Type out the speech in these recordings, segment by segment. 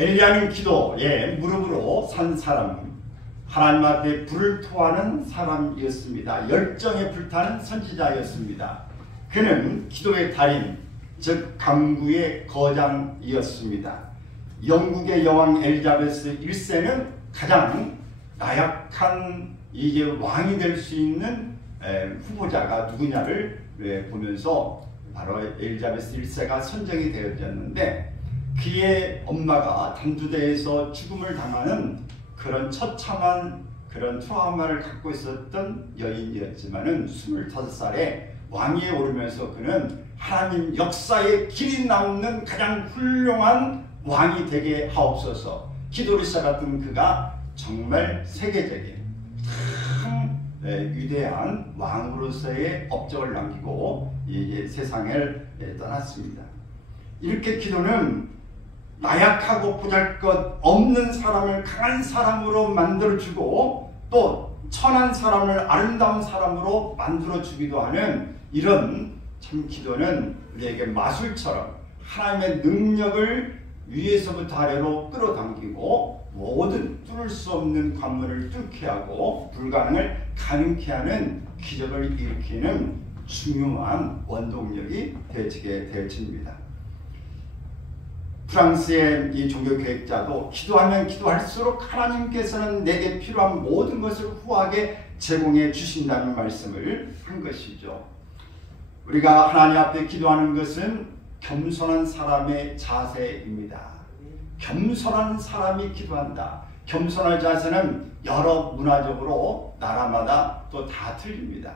엘리야는 기도에 무릎으로 산 사람, 하나님 앞에 불을 토하는 사람이었습니다. 열정에 불타는 선지자였습니다. 그는 기도의 달인, 즉 강구의 거장이었습니다. 영국의 여왕 엘리자베스 1세는 가장 나약한 이제 왕이 될 수 있는 후보자가 누구냐를 보면서 바로 엘리자베스 1세가 선정이 되어졌는데, 그의 엄마가 단두대에서 죽음을 당하는 그런 처참한 그런 트라우마를 갖고 있었던 여인이었지만은 25살에 왕위에 오르면서 그는 하나님 역사의 길이 남는 가장 훌륭한 왕이 되게 하옵소서. 기도를 시작했던 그가 정말 세계적인 참 위대한 왕으로서의 업적을 남기고 이제 세상을 떠났습니다. 이렇게 기도는 나약하고 보잘것없는 사람을 강한 사람으로 만들어주고 또 천한 사람을 아름다운 사람으로 만들어주기도 하는 이런 참 기도는 우리에게 마술처럼 하나님의 능력을 위에서부터 아래로 끌어당기고 모든 뚫을 수 없는 관문을 뚫게 하고 불가능을 가능케 하는 기적을 일으키는 중요한 원동력이 되어집니다. 프랑스의 이 종교개혁자도 기도하면 기도할수록 하나님께서는 내게 필요한 모든 것을 후하게 제공해 주신다는 말씀을 한 것이죠. 우리가 하나님 앞에 기도하는 것은 겸손한 사람의 자세입니다. 겸손한 사람이 기도한다. 겸손한 자세는 여러 문화적으로 나라마다 또 다 틀립니다.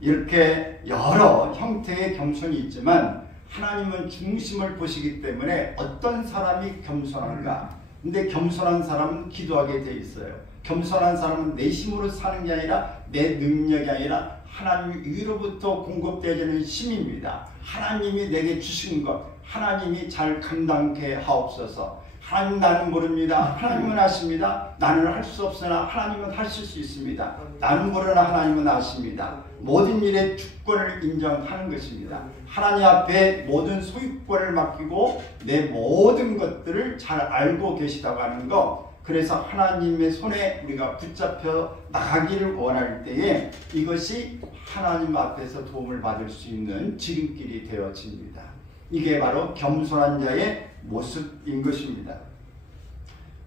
이렇게 여러 형태의 겸손이 있지만 하나님은 중심을 보시기 때문에 어떤 사람이 겸손한가? 근데 겸손한 사람은 기도하게 돼 있어요. 겸손한 사람은 내 힘으로 사는 게 아니라 내 능력이 아니라 하나님 위로부터 공급되어지는 힘입니다. 하나님이 내게 주신 것, 하나님이 잘 감당케 하옵소서. 하나님 나는 모릅니다. 하나님은 아십니다. 나는 할 수 없으나 하나님은 하실 수 있습니다. 나는 모르나 하나님은 아십니다. 모든 일에 주권을 인정하는 것입니다. 하나님 앞에 모든 소유권을 맡기고 내 모든 것들을 잘 알고 계시다고 하는 것, 그래서 하나님의 손에 우리가 붙잡혀 나가기를 원할 때에 이것이 하나님 앞에서 도움을 받을 수 있는 지름길이 되어집니다. 이게 바로 겸손한 자의 모습인 것입니다.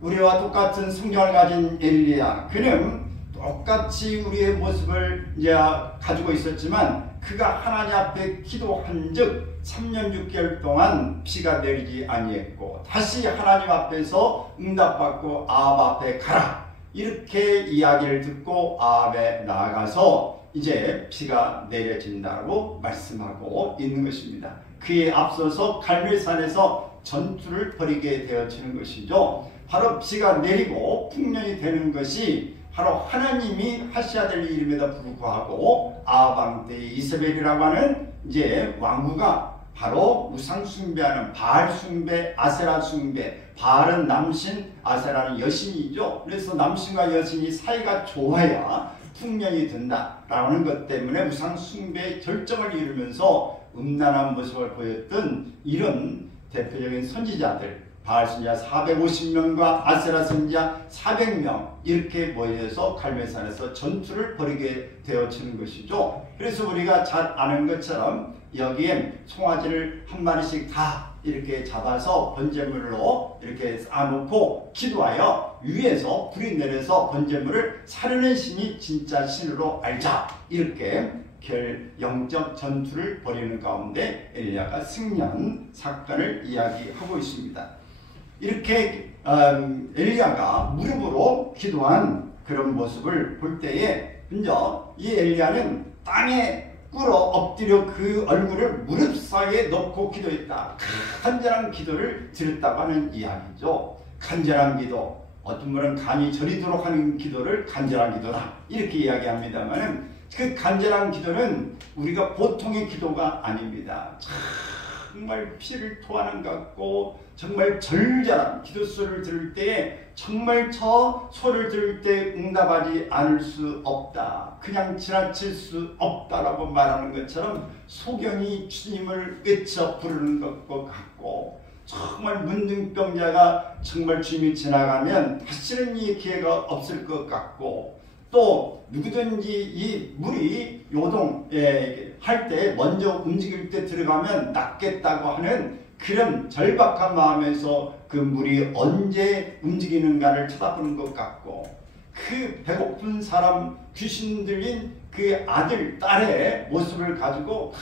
우리와 똑같은 성경을 가진 엘리야, 그는 똑같이 우리의 모습을 이제 가지고 있었지만 그가 하나님 앞에 기도한 즉 3년 6개월 동안 비가 내리지 아니했고 다시 하나님 앞에서 응답받고 아합 앞에 가라 이렇게 이야기를 듣고 아합에 나아가서 이제 비가 내려진다고 말씀하고 있는 것입니다. 그에 앞서서 갈멜산에서 전투를 벌이게 되어지는 것이죠. 바로 비가 내리고 풍년이 되는 것이 바로 하나님이 하셔야 될 일임에도 불구하고 아합 왕 때 이세벨이라고 하는 이제 왕후가 바로 우상 숭배하는 바알 숭배, 아세라 숭배, 바알은 남신, 아세라는 여신이죠. 그래서 남신과 여신이 사이가 좋아야 풍년이 된다라는 것 때문에 우상 숭배의 결정을 이루면서 음란한 모습을 보였던 이런 대표적인 선지자들, 바알 선지자 450명과 아세라 선지자 400명 이렇게 모여서 갈멜산에서 전투를 벌이게 되어지는 것이죠. 그래서 우리가 잘 아는 것처럼 여기에 송아지를 한 마리씩 다 이렇게 잡아서 번제물로 이렇게 쌓아놓고 기도하여 위에서 불이 내려서 번제물을 사르는 신이 진짜 신으로 알자 이렇게 영적 전투를 벌이는 가운데 엘리야가 승리한 사건을 이야기하고 있습니다. 이렇게 엘리야가 무릎으로 기도한 그런 모습을 볼 때에 먼저 이 엘리야는 땅에 꿇어 엎드려 그 얼굴을 무릎 사이에 넣고 기도했다. 간절한 기도를 드렸다고 하는 이야기죠. 간절한 기도, 어떤 분은 간이 저리도록 하는 기도를 간절한 기도다 이렇게 이야기합니다만 그 간절한 기도는 우리가 보통의 기도가 아닙니다. 정말 피를 토하는 것 같고 정말 절절한 기도 소리를 들을 때에 정말 저 소리를 들을 때 응답하지 않을 수 없다. 그냥 지나칠 수 없다라고 말하는 것처럼 소경이 주님을 외쳐 부르는 것 같고 정말 문둥병자가 정말 주님이 지나가면 다시는 이 기회가 없을 것 같고, 또 누구든지 이 물이 할 때 먼저 움직일 때 들어가면 낫겠다고 하는 그런 절박한 마음에서 그 물이 언제 움직이는가를 쳐다보는 것 같고, 그 배고픈 사람, 귀신 들린 그 아들, 딸의 모습을 가지고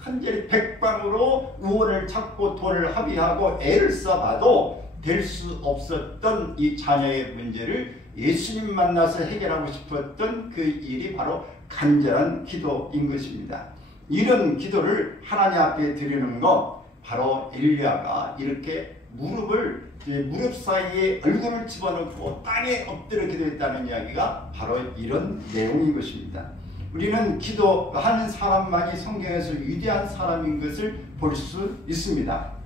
한절이 백방으로 우원을 찾고 돈을 합의하고 애를 써봐도 될 수 없었던 이 자녀의 문제를 예수님 만나서 해결하고 싶었던 그 일이 바로 간절한 기도인 것입니다. 이런 기도를 하나님 앞에 드리는 것, 바로 엘리야가 이렇게 무릎 사이에 얼굴을 집어넣고 땅에 엎드려 기도했다는 이야기가 바로 이런 내용인 것입니다. 우리는 기도하는 사람만이 성경에서 위대한 사람인 것을 볼 수 있습니다.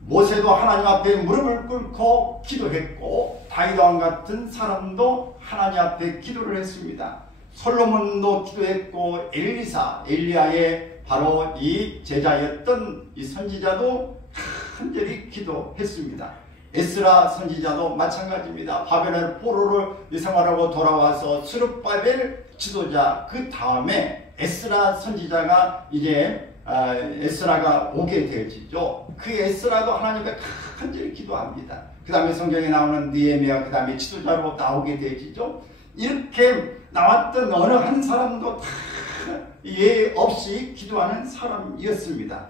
모세도 하나님 앞에 무릎을 꿇고 기도했고, 다윗왕 같은 사람도 하나님 앞에 기도를 했습니다. 솔로몬도 기도했고, 엘리야의 바로 이 제자였던 이 선지자도 간절히 기도했습니다. 에스라 선지자도 마찬가지입니다. 바벨론 포로를 생활하고 돌아와서 스룹바벨 지도자, 그 다음에 에스라 선지자가 이제 에스라가 오게 되지죠. 그 에스라도 하나님 앞에 간절히 기도합니다. 그 다음에 성경에 나오는 느헤미야, 그 다음에 지도자로 나오게 되지죠. 이렇게 나왔던 어느 한 사람도 다 예 없이 기도하는 사람이었습니다.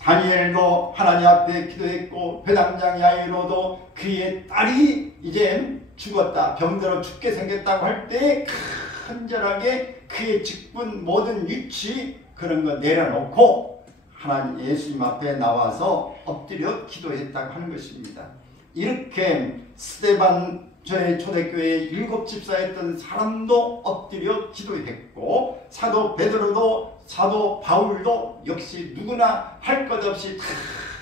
다니엘도 하나님 앞에 기도했고, 배당장 야이로도 그의 딸이 이제 죽었다, 병들어 죽게 생겼다고 할 때 간절하게 그의 직분, 모든 위치 그런 거 내려놓고 하나님 예수님 앞에 나와서 엎드려 기도했다고 하는 것입니다. 이렇게 스데반 저의 초대교회의 7 집사였던 사람도 엎드려 기도했고, 사도 베드로도, 사도 바울도 역시 누구나 할 것 없이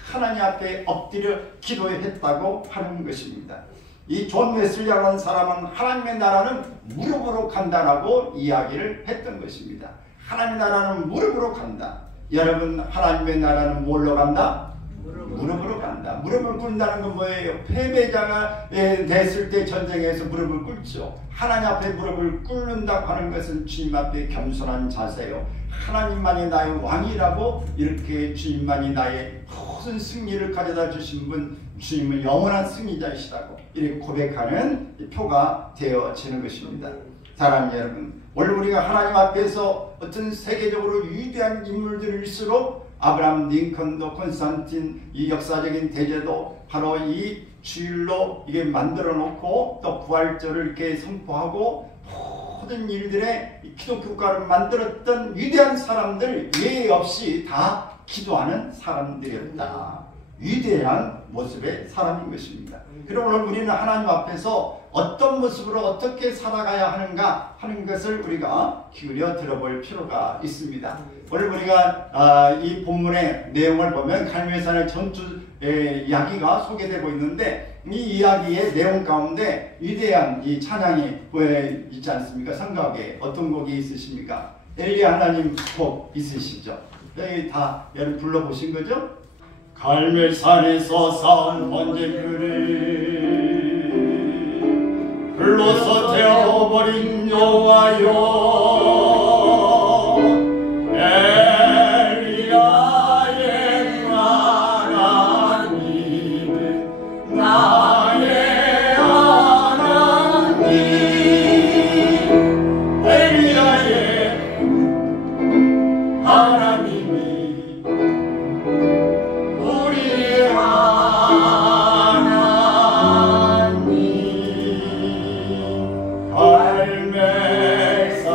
하나님 앞에 엎드려 기도했다고 하는 것입니다. 이 존 웨슬리라는 사람은 하나님의 나라는 무릎으로 간다라고 이야기를 했던 것입니다. 하나님의 나라는 무릎으로 간다. 여러분, 하나님의 나라는 뭘로 간다? 무릎으로 간다. 무릎을 꿇는다는 건 뭐예요? 패배자가 됐을 때 전쟁에서 무릎을 꿇죠. 하나님 앞에 무릎을 꿇는다고 하는 것은 주님 앞에 겸손한 자세요. 하나님만이 나의 왕이라고, 이렇게 주님만이 나의 모든 승리를 가져다 주신 분, 주님은 영원한 승리자이시라고 이렇게 고백하는 표가 되어지는 것입니다. 사랑하는 여러분, 오늘 우리가 하나님 앞에서 어떤 세계적으로 위대한 인물들일수록 아브라함 링컨도, 콘스탄틴, 이 역사적인 대제도 바로 이 주일로 이게 만들어 놓고, 또 부활절을 이렇게 선포하고 모든 일들의 기독교 국가를 만들었던 위대한 사람들 예외 없이 다 기도하는 사람들이었다. 위대한 모습의 사람인 것입니다. 그럼 오늘 우리는 하나님 앞에서 어떤 모습으로 어떻게 살아가야 하는가 하는 것을 우리가 기울여 들어볼 필요가 있습니다. 오늘 우리가 이 본문의 내용을 보면 갈멜산의 전투 이야기가 소개되고 있는데, 이 이야기의 내용 가운데 위대한 이 찬양이 있지 않습니까? 성가에 어떤 곡이 있으십니까? 엘리야 하나님 곡 있으시죠? 여기 다 여러분 불러보신 거죠? 갈멜산에서 쌓은 번제물을 불로서 태워버린 여호와여, 엘리야의 하나님, 나의 하나님, 엘리야의 하나님이 우리의 하나님, 갈멜산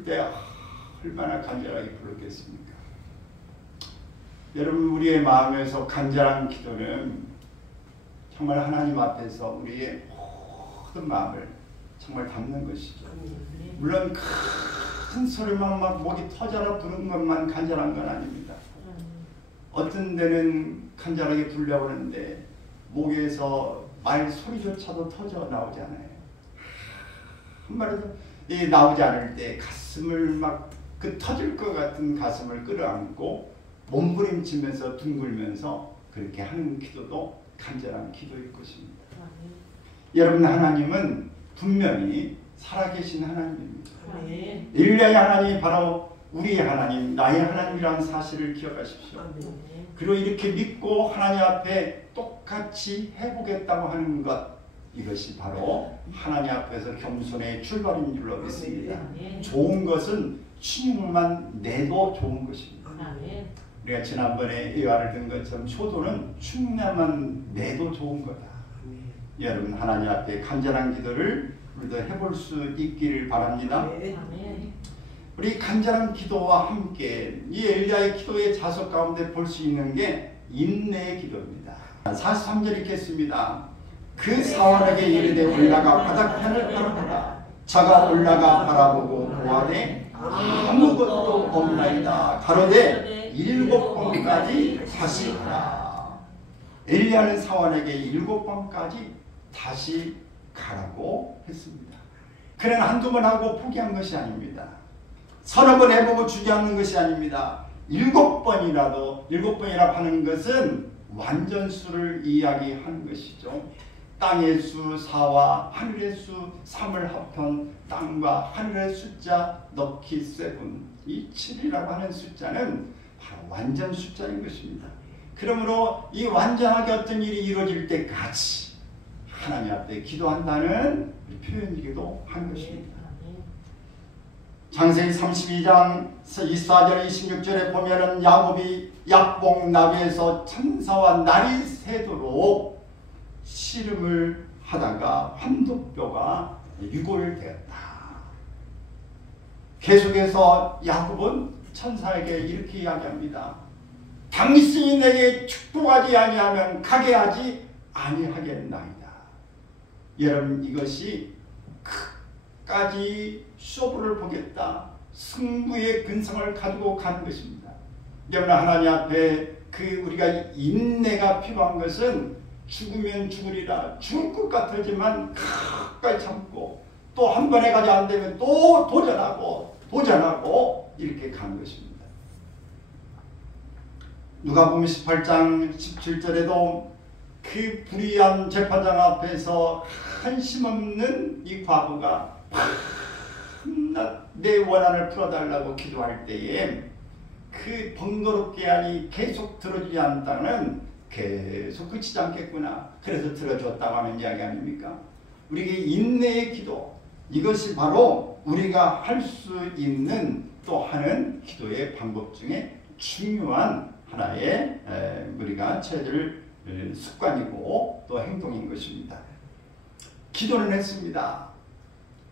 부를 때 얼마나 간절하게 부르겠습니까? 여러분, 우리의 마음에서 간절한 기도는 정말 하나님 앞에서 우리의 모든 마음을 정말 담는 것이죠. 물론 큰 소리만 막 목이 터져라 부르는 것만 간절한 건 아닙니다. 어떤 데는 간절하게 부르려고 하는데 목에서 말 소리조차도 터져 나오지 않아요. 한마디도 나오지 않을 때 가슴을 막 그 터질 것 같은 가슴을 끌어안고 몸부림치면서 둥글면서 그렇게 하는 기도도 간절한 기도일 것입니다. 여러분, 하나님은 분명히 살아계신 하나님입니다. 엘리야의 하나님이 바로 우리의 하나님, 나의 하나님이라는 사실을 기억하십시오. 그리고 이렇게 믿고 하나님 앞에 똑같이 해보겠다고 하는 것, 이것이 바로 하나님 앞에서 겸손의 출발인 줄로 믿습니다. 좋은 것은 충만 내도 좋은 것입니다. 우리가 지난번에 예화를 든 것처럼 효도는 충만만 내도 좋은 거다. 여러분, 하나님 앞에 간절한 기도를 우리도 해볼 수 있기를 바랍니다. 우리 간절한 기도와 함께 이 엘리야의 기도의 자석 가운데 볼 수 있는 게 인내의 기도입니다. 43절 읽겠습니다. 그 사원에게 이르되 올라가 바닥편을 바라보라. 저가 올라가 바라보고 보아되 아무것도 없나이다. 가로되 7번까지 다시 가라. 엘리야는 사원에게 7번까지 다시 가라고 했습니다. 그는 한두 번 하고 포기한 것이 아닙니다. 서너 번 해보고 주저앉는 것이 아닙니다. 7번이라고 하는 것은 완전수를 이야기하는 것이죠. 땅의 수 4와 하늘의 수 3을 합한 땅과 하늘의 숫자 넣기 7, 이 7이라고 하는 숫자는 바로 완전 숫자인 것입니다. 그러므로 이 완전하게 어떤 일이 이루어질 때까지 하나님 앞에 기도한다는 표현이기도 한 것입니다. 창세기 32장 24절 26절에 보면은 야곱이 약복 나귀에서 천사와 날이 새도록 씨름을 하다가 환도뼈가 유골되었다. 계속해서 야곱은 천사에게 이렇게 이야기합니다. 당신이 내게 축복하지 아니하면 가게 하지 아니하겠나이다. 여러분, 이것이 끝까지 쇼부를 보겠다, 승부의 근성을 가지고 가는 것입니다. 여러분, 하나님 앞에 우리가 인내가 필요한 것은 죽으면 죽으리라, 죽을 것 같지만 끝까지 참고 또 한 번에 가지 안 되면 또 도전하고 이렇게 가는 것입니다. 누가복음 18장 17절에도 그 불의한 재판장 앞에서 한심 없는 이 과부가 내 원한을 풀어달라고 기도할 때에 그 번거롭게 하니 계속 들어주지 않다는 계속 그치지 않겠구나, 그래서 들어줬다고 하는 이야기 아닙니까? 우리에게 인내의 기도, 이것이 바로 우리가 할 수 있는 또 하는 기도의 방법 중에 중요한 하나의 우리가 찾을 습관이고 또 행동인 것입니다. 기도는 했습니다.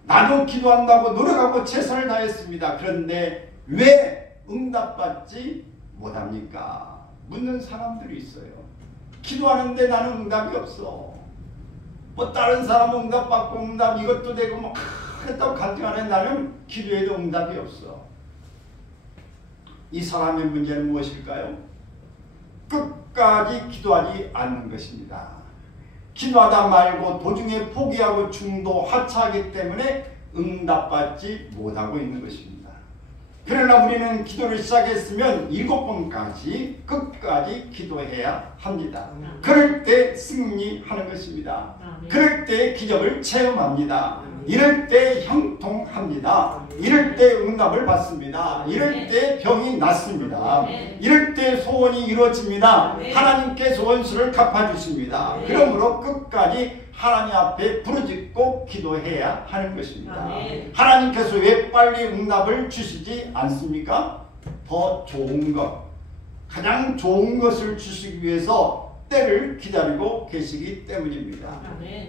나도 기도한다고 노력하고 최선을 다했습니다. 그런데 왜 응답받지 못합니까? 묻는 사람들이 있어요. 기도하는데 나는 응답이 없어. 뭐 다른 사람은 응답받고 응답 이것도 되고 뭐 했다고 간증하는데 나는 기도해도 응답이 없어. 이 사람의 문제는 무엇일까요? 끝까지 기도하지 않는 것입니다. 기도하다 말고 도중에 포기하고 중도 하차하기 때문에 응답받지 못하고 있는 것입니다. 그러나 우리는 기도를 시작했으면 7번까지 끝까지 기도해야 합니다. 그럴 때 승리하는 것입니다. 그럴 때 기적을 체험합니다. 이럴 때 형통합니다. 이럴 때 응답을 받습니다. 이럴 때 병이 낫습니다. 이럴 때 소원이 이루어집니다. 하나님께서 원수를 갚아주십니다. 그러므로 끝까지 하나님 앞에 부르짖고 기도해야 하는 것입니다. 하나님께서 왜 빨리 응답을 주시지 않습니까? 더 좋은 것, 가장 좋은 것을 주시기 위해서 때를 기다리고 계시기 때문입니다.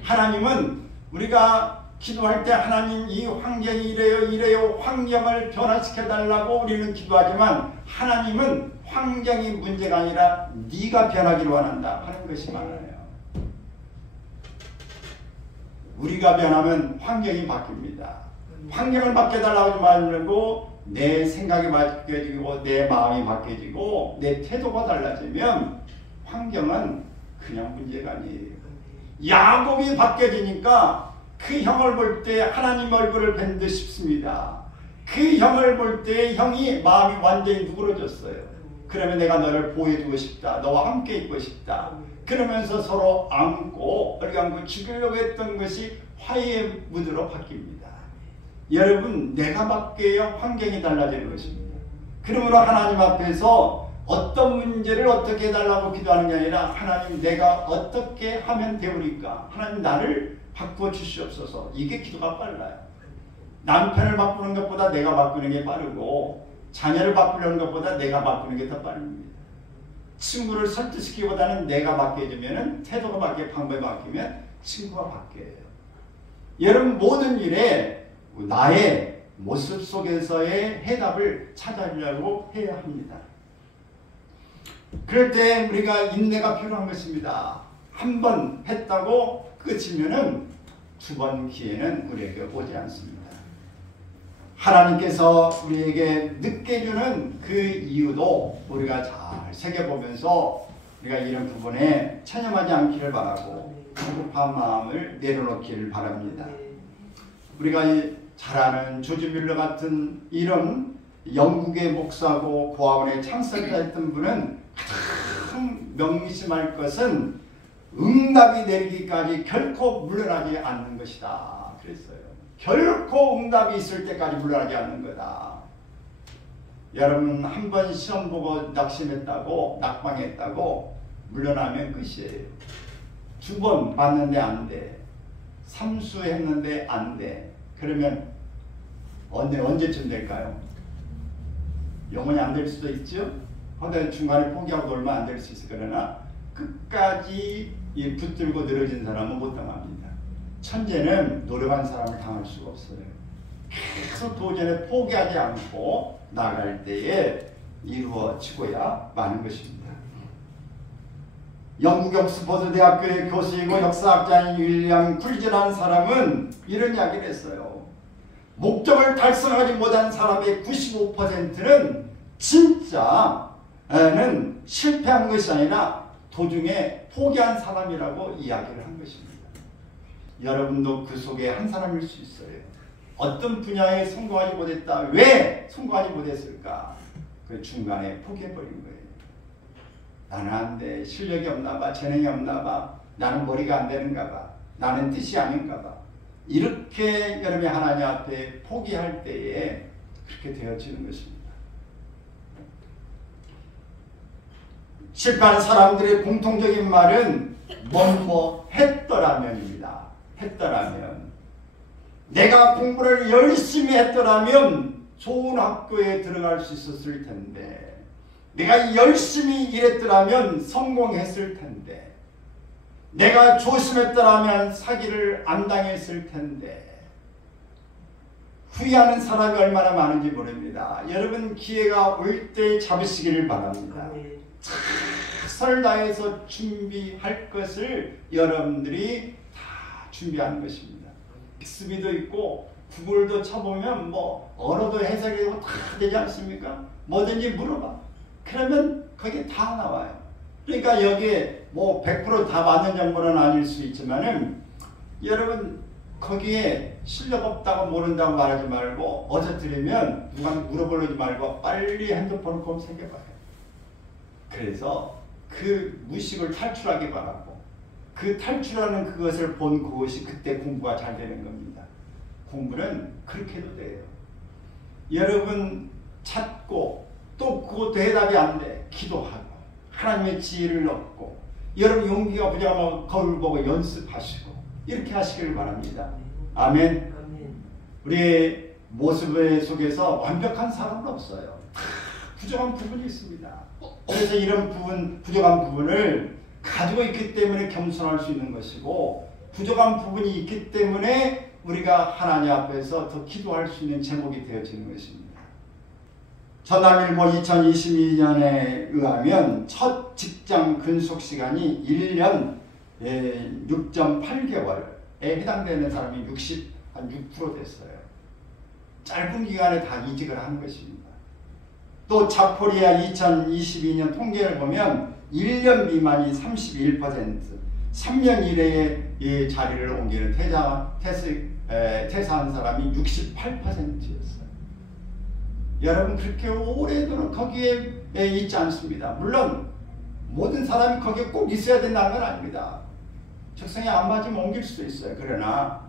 하나님은 우리가 기도할 때 하나님 이 환경이 이래요 환경을 변화시켜 달라고 우리는 기도하지만 하나님은 환경이 문제가 아니라 네가 변하기를 원한다 하는 것이 많아요. 우리가 변하면 환경이 바뀝니다. 환경을 바뀌어달라고 하지 말고 내 생각이 바뀌어지고 내 마음이 바뀌어지고 내 태도가 달라지면 환경은 그냥 문제가 아니에요. 야곱이 바뀌어지니까 그 형을 볼 때 하나님 얼굴을 뵌 듯 싶습니다. 그 형을 볼 때 형이 마음이 완전히 누그러졌어요. 그러면 내가 너를 보호해주고 싶다. 너와 함께 있고 싶다. 그러면서 서로 안고 얼간고 죽이려고 했던 것이 화해의 무드로 바뀝니다. 여러분 내가 바뀌어야 환경이 달라지는 것입니다. 그러므로 하나님 앞에서 어떤 문제를 어떻게 해달라고 기도하는 게 아니라 하나님 내가 어떻게 하면 되오리까? 하나님 나를 바꾸어 주시옵소서. 이게 기도가 빨라요. 남편을 바꾸는 것보다 내가 바꾸는 게 빠르고 자녀를 바꾸려는 것보다 내가 바꾸는 게 더 빠릅니다. 친구를 설득시키기보다는 내가 바뀌어지면 태도가 바뀌고 방법이 바뀌면 친구가 바뀌어요. 여러분 모든 일에 나의 모습 속에서의 해답을 찾아내려고 해야 합니다. 그럴 때 우리가 인내가 필요한 것입니다. 한 번 했다고 끝이면은 두 번 기회는 우리에게 오지 않습니다. 하나님께서 우리에게 늦게 주는 그 이유도 우리가 잘 새겨보면서 우리가 이런 부분에 체념하지 않기를 바라고 성급한 마음을 내려놓기를 바랍니다. 우리가 잘 아는 조지 뮬러 같은 이런 영국의 목사고 고아원의 창설자였던 분은 가장 명심할 것은 응답이 내리기까지 결코 물러나지 않는 것이다 그랬어요. 결코 응답이 있을 때까지 물러나지 않는 거다. 여러분 한 번 시험 보고 낙심했다고 낙방했다고 물러나면 끝이에요. 두 번 봤는데 안 돼. 삼수했는데 안 돼. 그러면 언제쯤 될까요? 영원히 안 될 수도 있죠. 근데 중간에 포기하고 놀면 안 될 수 있을 거나 끝까지 붙들고 늘어진 사람은 못 당합니다. 천재는 노력한 사람을 당할 수가 없어요. 계속 도전에 포기하지 않고 나갈 때에 이루어지고야 마는 것입니다. 영국 옥스퍼드 대학교의 교수이고 역사학자인 윌리엄 쿨즈라는 사람은 이런 이야기를 했어요. 목적을 달성하지 못한 사람의 95%는 진짜는 실패한 것이 아니라 도중에 포기한 사람이라고 이야기를 한 것입니다. 여러분도 그 속에 한 사람일 수 있어요. 어떤 분야에 성공하지 못했다. 왜 성공하지 못했을까? 그 중간에 포기해버린 거예요. 나는 안 돼. 실력이 없나 봐. 재능이 없나 봐. 나는 머리가 안 되는가 봐. 나는 뜻이 아닌가 봐. 이렇게 여러분이 하나님 앞에 포기할 때에 그렇게 되어지는 것입니다. 실패한 사람들의 공통적인 말은 뭐뭐 했더라면입니다. 했더라면. 내가 공부를 열심히 했더라면 좋은 학교에 들어갈 수 있었을 텐데, 내가 열심히 일했더라면 성공했을 텐데, 내가 조심했더라면 사기를 안 당했을 텐데, 후회하는 사람이 얼마나 많은지 모릅니다. 여러분 기회가 올 때 잡으시기를 바랍니다. 최선을 다해서 준비할 것을 여러분들이 다 준비하는 것입니다. 빅스비도 있고 구글도 쳐보면 뭐 언어도 해석이 되고 다 되지 않습니까? 뭐든지 물어봐. 그러면 거기에 다 나와요. 그러니까 여기에 뭐 100% 다 맞는 정보는 아닐 수 있지만은 여러분 거기에 실력 없다고 모른다고 말하지 말고 어제 들으면 누가 물어보려지 말고 빨리 핸드폰을 검색해봐요. 그래서 그 무의식을 탈출하기 바라고, 그 탈출하는 그것을 본 그것이 그때 공부가 잘 되는 겁니다. 공부는 그렇게 해도 돼요. 여러분 찾고 또 그것도 해답이 안 돼. 기도하고 하나님의 지혜를 얻고 여러분 용기가 부족하면 거울 보고 연습하시고 이렇게 하시기를 바랍니다. 아멘. 우리의 모습 속에서 완벽한 사람은 없어요. 다 부족한 부분이 있습니다. 그래서 이런 부족한 부분을 가지고 있기 때문에 겸손할 수 있는 것이고, 부족한 부분이 있기 때문에 우리가 하나님 앞에서 더 기도할 수 있는 제목이 되어지는 것입니다. 전남일보 2022년에 의하면 첫 직장 근속 시간이 1년 6.8개월에 해당되는 사람이 6% 됐어요. 짧은 기간에 다 이직을 하는 것입니다. 또 자포리아 2022년 통계를 보면 1년 미만이 31%, 3년 이내에 이 자리를 옮기는 퇴사한 사람이 68%였어요. 여러분 그렇게 오래도록 거기에 있지 않습니다. 물론 모든 사람이 거기에 꼭 있어야 된다는 건 아닙니다. 적성에 안 맞으면 옮길 수도 있어요. 그러나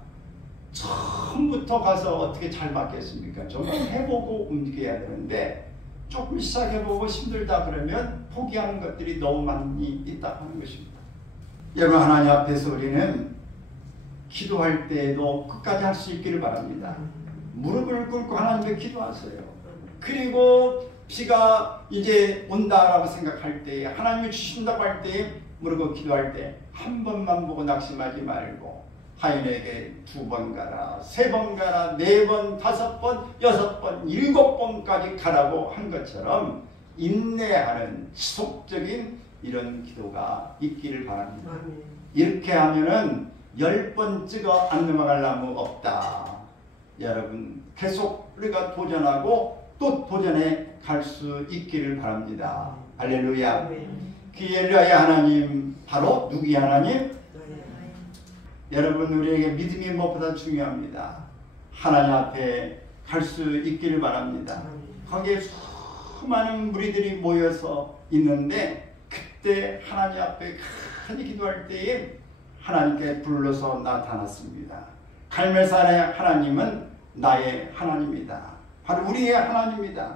처음부터 가서 어떻게 잘 맞겠습니까? 좀 해보고 움직여야 되는데 조금 시작해보고 힘들다 그러면 포기하는 것들이 너무 많이 있다 하는 것입니다. 여러분 하나님 앞에서 우리는 기도할 때에도 끝까지 할 수 있기를 바랍니다. 무릎을 꿇고 하나님께 기도하세요. 그리고 비가 이제 온다라고 생각할 때에 하나님이 주신다고 할 때에 무릎을 기도할 때 한 번만 보고 낙심하지 말고 하인에게 2번 가라, 3번 가라, 4번, 5번, 6번, 7번까지 가라고 한 것처럼 인내하는 지속적인 이런 기도가 있기를 바랍니다. 이렇게 하면은 10번 찍어 안 넘어갈 나무 없다. 여러분 계속 우리가 도전하고 또 도전해 갈 수 있기를 바랍니다. 할렐루야. 그 엘리야의 하나님 바로 누구의 하나님? 여러분 우리에게 믿음이 무엇보다 중요합니다. 하나님 앞에 갈 수 있기를 바랍니다. 거기에 수많은 무리들이 모여서 있는데 그때 하나님 앞에 간절히 기도할 때에 하나님께 불러서 나타났습니다. 갈멜산의 하나님은 나의 하나님이다. 바로 우리의 하나님이다.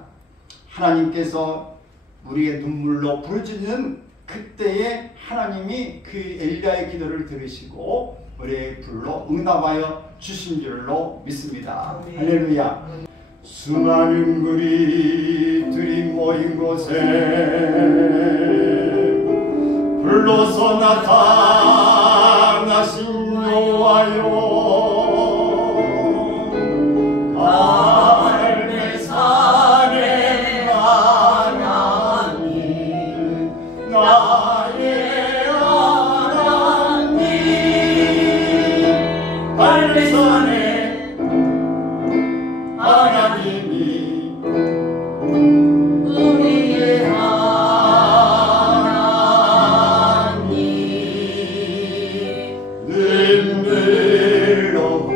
하나님께서 우리의 눈물로 부르짖는 그때에 하나님이 그 엘리야의 기도를 들으시고 우리의 불로 응답하여 주신 줄로 믿습니다. 할렐루야. 수많은 무리들이 모인 곳에 불러서 나타나신 여호와여, 갈멜산의 하나님 나의 하나님, 갈멜산의 하나님이 우리의 하나님, 눈물로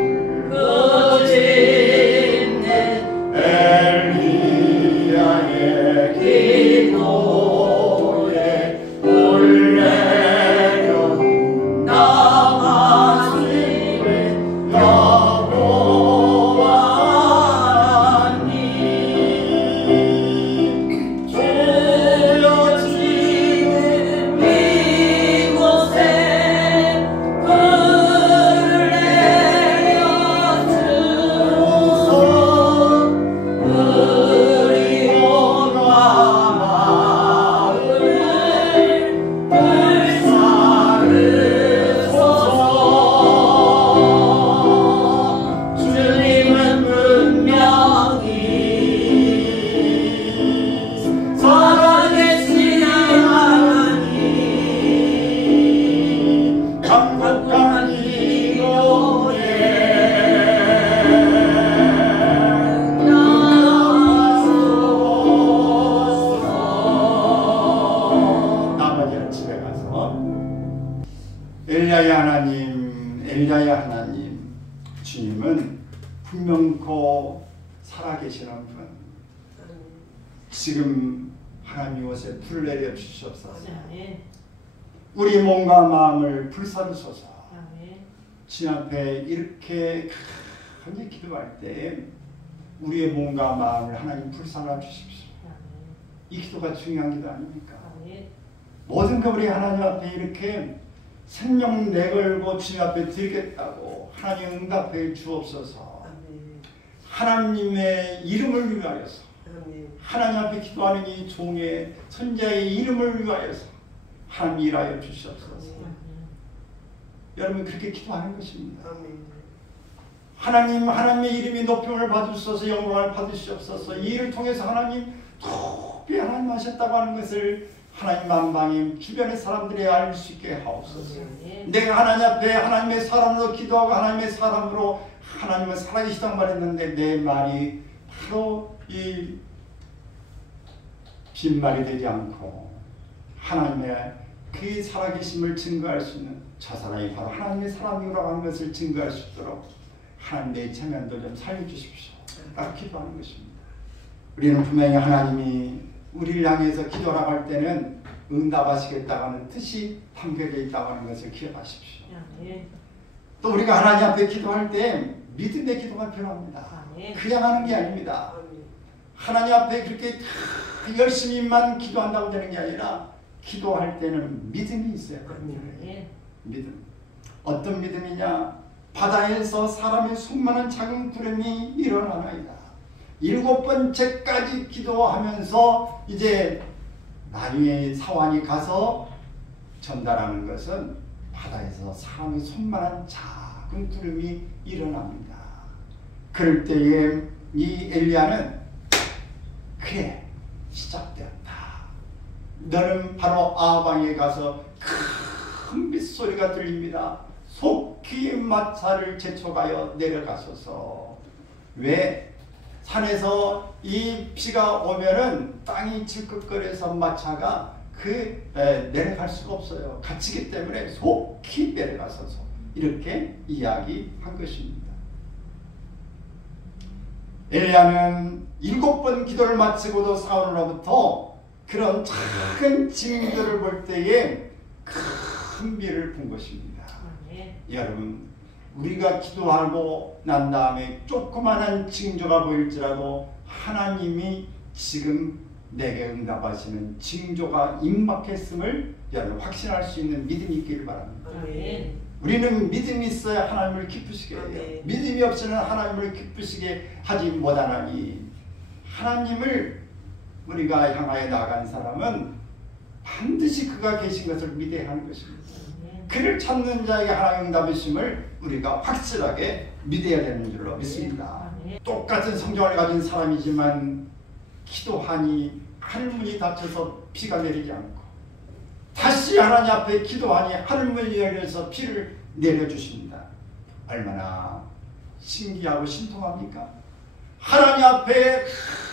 붉어지는 엘리야의 기도에 올레려 나가시는 여호와 하나님, 조여지는 이곳에 불을 내려주소서. 우리 온과 마음을 불사르소서. 주님은 분명히 살아계신 하나님, 강력한 기도에 응답하소서. 나머지는 집에 가서 엘리야의 하나님, 엘리야의 하나님, 주님은 분명코 살아계시는 분. 지금 하나님 이곳에 불을 내려 주시옵소서. 우리 몸과 마음을 불사르소서. 주님 앞에 이렇게 간절히 기도할 때 우리의 몸과 마음을 하나님 불사라 주십시오. 이 기도가 중요한 기도 아닙니까? 모든 것 우리 하나님 앞에 이렇게 생명 내걸고 주님 앞에 드리겠다고 하나님 응답해 주옵소서. 하나님의 이름을 위하여서, 하나님 앞에 기도하는 이 종의 선자의 이름을 위하여서 하나님 일하여 주시옵소서. 여러분 그렇게 기도하는 것입니다. 하나님의 이름이 높임을 받으소서, 영광을 받으시옵소서. 이 일을 통해서 하나님 높이 하나님 하셨다고 하는 것을 하나님 만방임 주변의 사람들이 알 수 있게 하옵소서. 내가 하나님 앞에 하나님의 사람으로 기도하고 하나님의 사람으로 하나님은 살아계시다고 말했는데 내 말이 바로 이 빈말이 되지 않고 하나님의 그 살아계심을 증거할 수 있는 저 사람이 바로 하나님의 사람이라고 하는 것을 증거할 수 있도록 하나님 내 체면도 좀 살려주십시오. 딱 기도하는 것입니다. 우리는 분명히 하나님이 우리를 향해서 기도하라고 할 때는 응답하시겠다고 하는 뜻이 담겨져 있다고 하는 것을 기억하십시오. 또 우리가 하나님 앞에 기도할 때 믿음의 기도가 필요합니다. 그냥 하는 게 아닙니다. 하나님 앞에 그렇게 열심히만 기도한다고 되는 게 아니라 기도할 때는 믿음이 있어야 됩니다. 믿음. 어떤 믿음이냐? 바다에서 사람의 수많은 작은 구름이 일어나나이다. 7번째까지 기도하면서 이제 나중에 사환이 가서 전달하는 것은 바다에서 사람의 손만한 작은 구름이 일어납니다. 그럴 때에 이 엘리야는 그래 시작되었다. 너는 바로 아방에 가서 큰 빗소리가 들립니다. 속히 마차를 재촉하여 내려가소서. 왜? 산에서 이 비가 오면은 땅이 질퍽거려서 마차가 내려갈 수가 없어요. 갇히기 때문에 속히 내려가소서. 이렇게 이야기한 것입니다. 엘리야는 7번 기도를 마치고도 사울로부터 그런 작은 징조를 볼 때에 큰 비를 본 것입니다. 여러분, 우리가 기도하고 난 다음에 조그마한 징조가 보일지라도 하나님이 지금 내게 응답하시는 징조가 임박했음을 여러분 확신할 수 있는 믿음이 있기를 바랍니다. 우리는 믿음이 있어야 하나님을 기쁘시게 해요. 믿음이 없이는 하나님을 기쁘시게 하지 못하나니 하나님을 우리가 향하여 나아간 사람은 반드시 그가 계신 것을 믿어야 하는 것입니다. 그를 찾는 자에게 하나님의 응답이심을 우리가 확실하게 믿어야 되는 줄로 믿습니다. 똑같은 성경을 가진 사람이지만 기도하니 하늘문이 닫혀서 비가 내리지 않고 다시 하나님 앞에 기도하니 하늘문이 열려서 비를 내려주십니다. 얼마나 신기하고 신통합니까? 하나님 앞에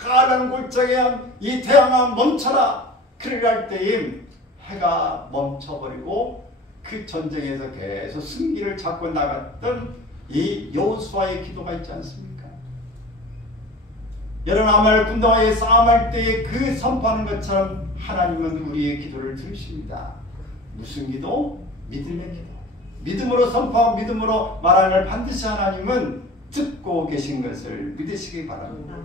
까란 골짜기에 이 태양아 멈춰라. 그를 할 때에 해가 멈춰버리고 그 전쟁에서 계속 승기를 잡고 나갔던 이 여호수아의 기도가 있지 않습니까? 여러분 아말 군대와의 싸움할 때에 그 선포하는 것처럼 하나님은 우리의 기도를 들으십니다. 무슨 기도? 믿음의 기도. 믿음으로 선포하고 믿음으로 말하는 걸 반드시 하나님은 듣고 계신 것을 믿으시기 바랍니다.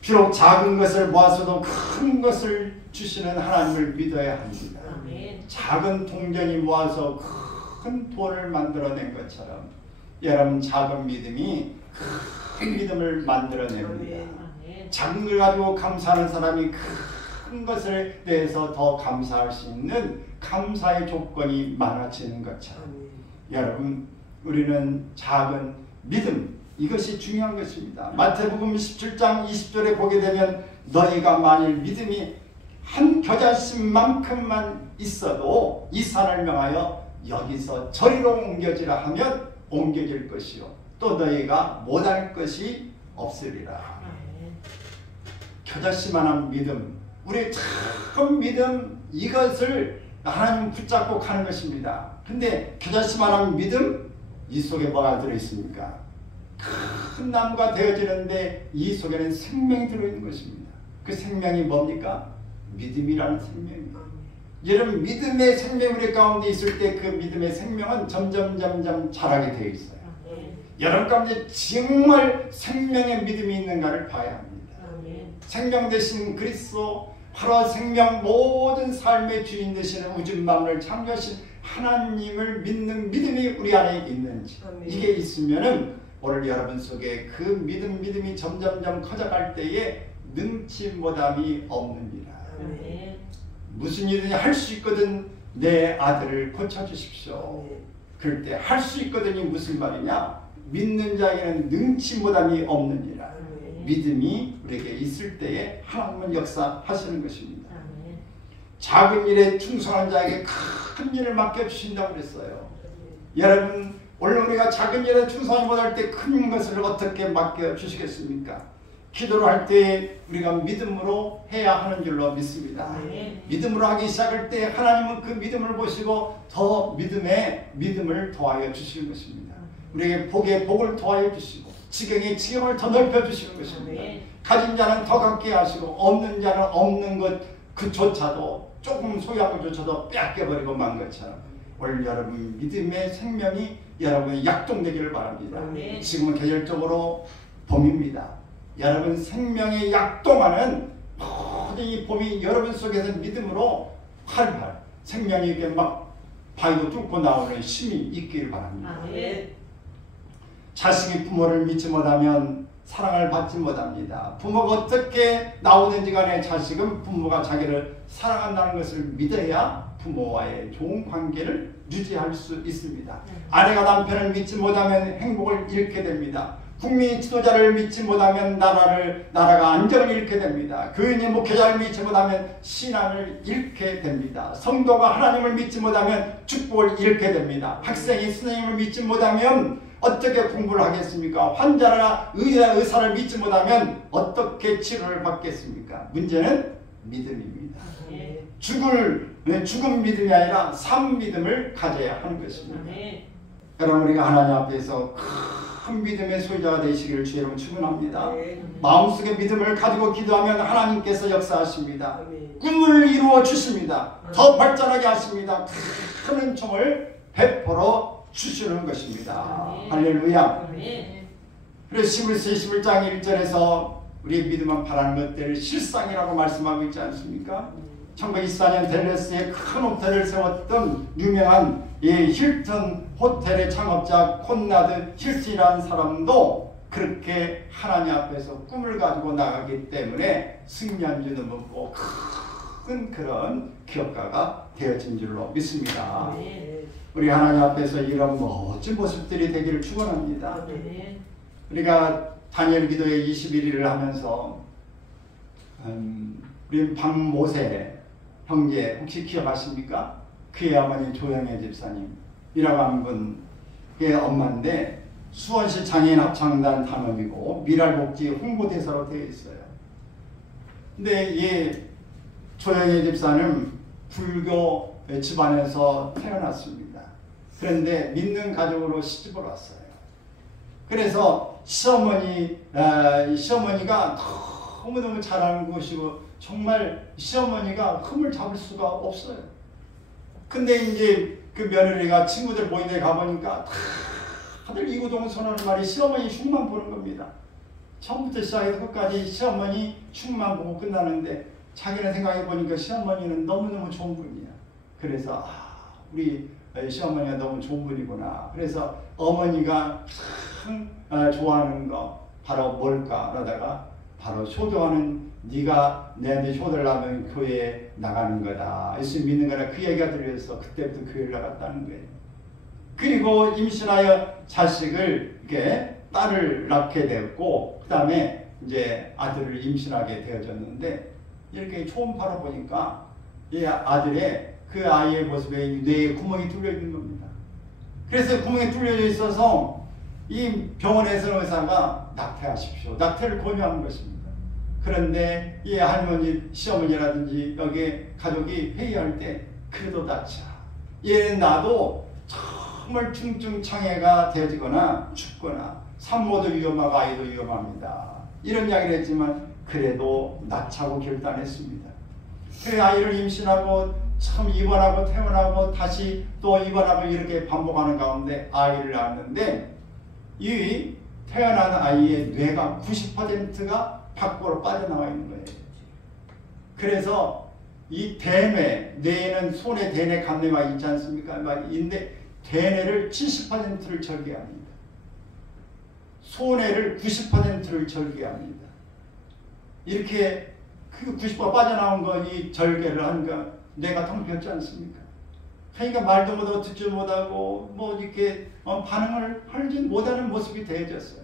비록 작은 것을 모아서도 큰 것을 주시는 하나님을 믿어야 합니다. 작은 동전이 모아서 큰 돌을 만들어낸 것처럼 여러분 작은 믿음이 큰 믿음을 만들어냅니다. 작은 걸 가지고 감사하는 사람이 큰 것에 대해서 더 감사할 수 있는 감사의 조건이 많아지는 것처럼 여러분 우리는 작은 믿음 이것이 중요한 것입니다. 마태복음 17장 20절에 보게 되면 너희가 만일 믿음이 한 겨자씨만큼만 있어도 이 산을 명하여 여기서 저리로 옮겨지라 하면 옮겨질 것이요 또 너희가 못할 것이 없으리라. 겨자씨만한 믿음, 우리의 작은 믿음 이것을 하나님 붙잡고 가는 것입니다. 근데 겨자씨만한 믿음 이 속에 뭐가 들어있습니까? 큰 나무가 되어지는데 이 속에는 생명이 들어있는 것입니다. 그 생명이 뭡니까? 믿음이라는 생명입니다. 여러분 믿음의 생명이 우리 가운데 있을 때 그 믿음의 생명은 점점 자라게 되어 있어요. 여러분 가운데 정말 생명의 믿음이 있는가를 봐야 합니다. 생명 대신 그리스도 바로 생명 모든 삶의 주인 되시는 우주 만물을 창조하신 하나님을 믿는 믿음이 우리 안에 있는지 이게 있으면은 오늘 여러분 속에 그 믿음이 점점 커져갈 때에 능치 못함이 없느니라. 무슨 일이든지 할 수 있거든 내 아들을 고쳐주십시오. 그럴 때 할 수 있거든이 무슨 말이냐? 믿는 자에게는 능치 못함이 없느니라. 믿음이 우리에게 있을 때에 하나님은 역사하시는 것입니다. 작은 일에 충성한 자에게 큰 일을 맡겨주신다고 그랬어요. 여러분, 오늘 우리가 작은 일에 충성하지 못할 때 큰 것을 어떻게 맡겨주시겠습니까? 기도를 할 때 우리가 믿음으로 해야 하는 줄로 믿습니다. 믿음으로 하기 시작할 때 하나님은 그 믿음을 보시고 더 믿음을 더하여 주시는 것입니다. 우리에게 복에 복을 더하여 주시고 지경에 지경을 더 넓혀 주시는 것입니다. 가진 자는 더 갖게 하시고 없는 자는 없는 것 그조차도 조금 소유한 것조차도 뺏겨버리고 만 것처럼 오늘 여러분 믿음의 생명이 여러분의 약동되기를 바랍니다. 지금은 계절적으로 봄입니다. 여러분 생명의 약동하는 모든 이 봄이 여러분 속에서 믿음으로 활발 생명이 이렇게 막 바위도 뚫고 나오는 힘이 있기를 바랍니다. 자식이 부모를 믿지 못하면 사랑을 받지 못합니다. 부모가 어떻게 나오든지 간에 자식은 부모가 자기를 사랑한다는 것을 믿어야 부모와의 좋은 관계를 유지할 수 있습니다. 아내가 남편을 믿지 못하면 행복을 잃게 됩니다. 국민이 지도자를 믿지 못하면 나라가 안정을 잃게 됩니다. 교인이 목회자를 믿지 못하면 신앙을 잃게 됩니다. 성도가 하나님을 믿지 못하면 축복을 잃게 됩니다. 학생이 선생님을 믿지 못하면 어떻게 공부를 하겠습니까? 환자나 의사를 믿지 못하면 어떻게 치료를 받겠습니까? 문제는 믿음입니다. 죽은 믿음이 아니라 산 믿음을 가져야 하는 것입니다. 여러분 우리가 하나님 앞에서 큰 믿음의 소유자가 되시기를 주의 이름으로 축원합니다. 마음속에 믿음을 가지고 기도하면 하나님께서 역사하십니다. 꿈을 이루어 주십니다. 더 발전하게 하십니다. 큰 은총을 베풀어 주시는 것입니다. 할렐루야. 그래서 11장 1절에서 우리의 믿음은 바라는 것들 실상이라고 말씀하고 있지 않습니까? 1924년 댈러스에 큰 호텔을 세웠던 유명한 힐튼 호텔의 창업자 콘라드 힐튼이라는 사람도 그렇게 하나님 앞에서 꿈을 가지고 나가기 때문에 승리한지도 묻고 큰 그런 기업가가 되어진 줄로 믿습니다. 우리 하나님 앞에서 이런 멋진 모습들이 되기를 축원합니다. 우리가 다니엘 기도회 21일을 하면서 우리 박모세 형제 혹시 기억하십니까? 그의 어머니 조영애 집사님이라고 하는 분의 엄마인데 수원시 장애인 합창단 단원이고 미랄복지 홍보대사로 되어 있어요. 근데 이 조영애 집사는 불교 집안에서 태어났습니다. 그런데 믿는 가족으로 시집을 왔어요. 그래서 시어머니가 너무너무 잘하는 것이고 정말 시어머니가 흠을 잡을 수가 없어요. 근데 이제 그 며느리가 친구들 모임에 가보니까 다들 이구동성하는 말이 시어머니 흉만 보는 겁니다. 처음부터 시작해서 끝까지 시어머니 흉만 보고 끝나는데 자기는 생각해보니까 시어머니는 너무너무 좋은 분이야. 그래서 우리 시어머니가 너무 좋은 분이구나. 그래서 어머니가 참 좋아하는 거 바로 뭘까 그러다가 바로 효도하는 네가 내한테 효도를 하면 교회에 나가는 거다. 예수 믿는 거라 그 얘기가 들려서 그때부터 교회를 나갔다는 거예요. 그리고 임신하여 자식을 이렇게 딸을 낳게 됐고 그 다음에 이제 아들을 임신하게 되어졌는데 이렇게 초음파로 보니까 이 아들의 그 아이의 모습에 뇌에 구멍이 뚫려 있는 겁니다. 그래서 구멍이 뚫려져 있어서 이 병원에서 의사가 낙태하십시오. 낙태를 권유하는 것입니다. 그런데 이 할머니, 시어머니라든지 여기 가족이 회의할 때 그래도 낳자. 얘는 나도 정말 중증 장애가 되어지거나 죽거나 산모도 위험하고 아이도 위험합니다. 이런 이야기를 했지만 그래도 낳자고 결단했습니다. 그래 아이를 임신하고 참 입원하고 퇴원하고 다시 또 입원하고 이렇게 반복하는 가운데 아이를 낳았는데 이 태어난 아이의 뇌가 90%가 밖으로 빠져나와 있는 거예요. 그래서 이 대뇌, 뇌에는 손에 대뇌 감내가 있지 않습니까? 인데 대뇌를 70%를 절개합니다. 손해를 90%를 절개합니다. 이렇게 그 90% 빠져나온 거 이 절개를 하니까 뇌가 텅 비었지 않습니까? 그러니까 말도 못하고 듣지 못하고 뭐 이렇게 반응을 하지 못하는 모습이 되어졌어요.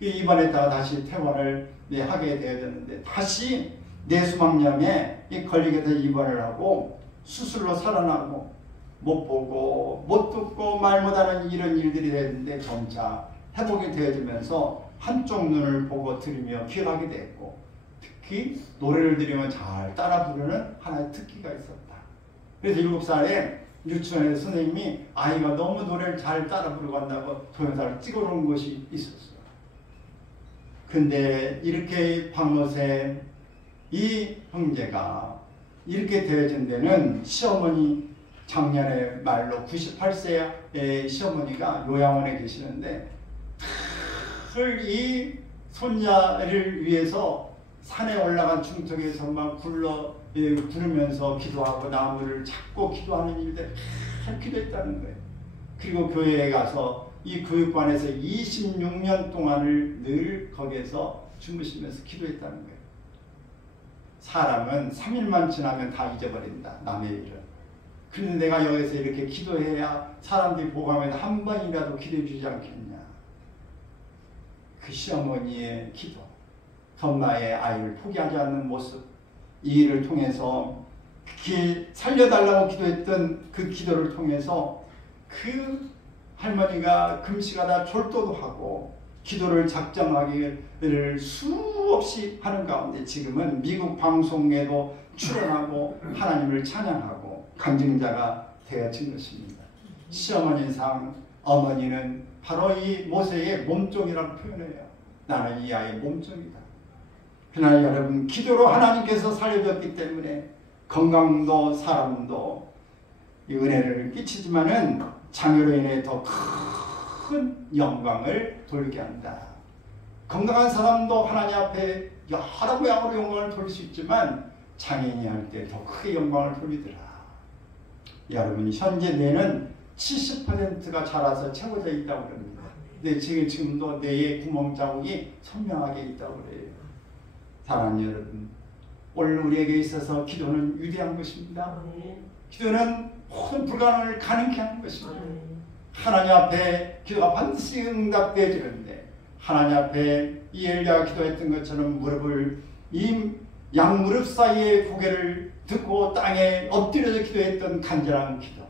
이번에다가 다시 퇴원을 하게 되어졌는데 다시 뇌수막염에 걸리게 돼서 입원을 하고 수술로 살아나고 못 보고 못 듣고 말 못하는 이런 일들이 됐는데 점차 회복이 되어지면서 한쪽 눈을 보고 들으며 기억하게 됐고 특히 노래를 들으면 잘 따라 부르는 하나의 특기가 있었다. 그래서 7살에 유치원에서 선생님이 아이가 너무 노래를 잘 따라 부르고 한다고 동영상을 찍어놓은 것이 있었어요. 근데 이렇게 박모세 이 형제가 이렇게 되어진 데는 시어머니 작년에 말로 98세의 시어머니가 요양원에 계시는데 이 손자를 위해서 산에 올라간 중턱에서 막 부르면서 기도하고 나무를 잡고 기도하는 일들 잘 기도했다는 거예요. 그리고 교회에 가서 이 교육관에서 26년 동안을 늘 거기에서 주무시면서 기도했다는 거예요. 사람은 3일만 지나면 다 잊어버린다. 남의 일은. 그런데 내가 여기서 이렇게 기도해야 사람들이 보고하면 한 번이라도 기도해 주지 않겠냐. 그 시어머니의 기도, 엄마의 아이를 포기하지 않는 모습, 이 일을 통해서 살려달라고 기도했던 그 기도를 통해서 그 할머니가 금식하다 졸도도 하고 기도를 작정하기를 수없이 하는 가운데 지금은 미국 방송에도 출연하고 하나님을 찬양하고 간증자가 되어진 것입니다. 시어머니상 어머니는 바로 이 모세의 몸종이라고 표현해요. 나는 이 아이의 몸종이다. 그러나 여러분 기도로 하나님께서 살려줬기 때문에 건강도 사람도 이 은혜를 끼치지만은 장애로 인해 더 큰 영광을 돌리게 한다. 건강한 사람도 하나님 앞에 여러 모양으로 영광을 돌릴 수 있지만 장애인이 할 때 더 크게 영광을 돌리더라. 여러분 현재 뇌는 70%가 자라서 채워져 있다고 합니다. 근데 지금도 뇌의 구멍 자국이 선명하게 있다고 그래요. 사랑하는 여러분, 오늘 우리에게 있어서 기도는 위대한 것입니다. 기도는 모든 불가능을 가능케 하는 것입니다. 하나님 앞에 기도가 반드시 응답되어지는데 하나님 앞에 이 엘리야가 기도했던 것처럼 무릎을 이 양무릎 사이에 고개를 듣고 땅에 엎드려서 기도했던 간절한 기도,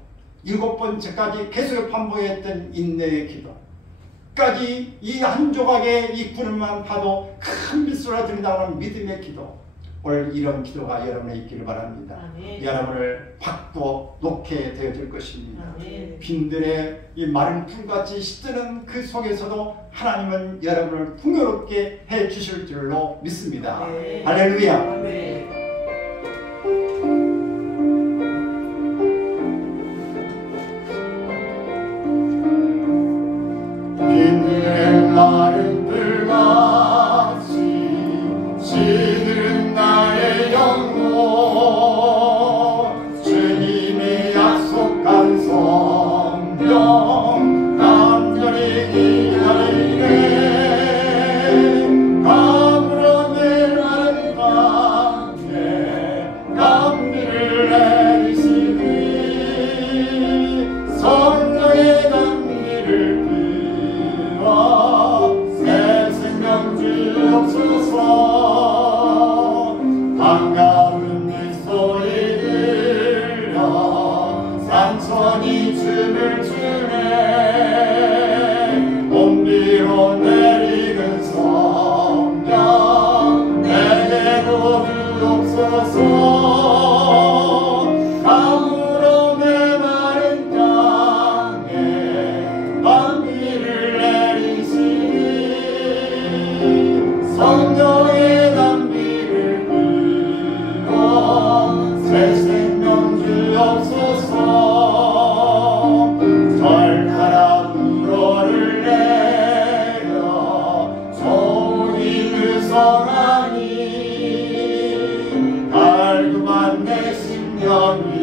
7번째까지 계속 반복했던 인내의 기도까지 이 한 조각의 이 구름만 봐도 큰 빗소리가 나오는 믿음의 기도, 오늘 이런 기도가 여러분에 있기를 바랍니다. 아멘. 여러분을 바꾸어 놓게 되어질 것입니다. 아멘. 빈들의 이 마른 풀같이 시드는 그 속에서도 하나님은 여러분을 풍요롭게 해 주실 줄로 믿습니다. 아멘. 할렐루야. 아멘. 빈들의 마른 풀같이 시드는 나의 영혼, 주님이 약속한 성령 간절히 기다리네. 아무런 메마른 땅에 감비를 내리시니 성령의 감비를 부어 새 생명 주옵소서. 반가운 이 소리 들려 산천이 춤을 추네. 온비로 내리는 성령 내게도 주옵소서. 아무런 메마른 땅에 만비를 내리시니 성령의 담비를 부어 새 생명 주옵소서. 절타라 불어를 내려 종이 그성하니 달그만 내 심령이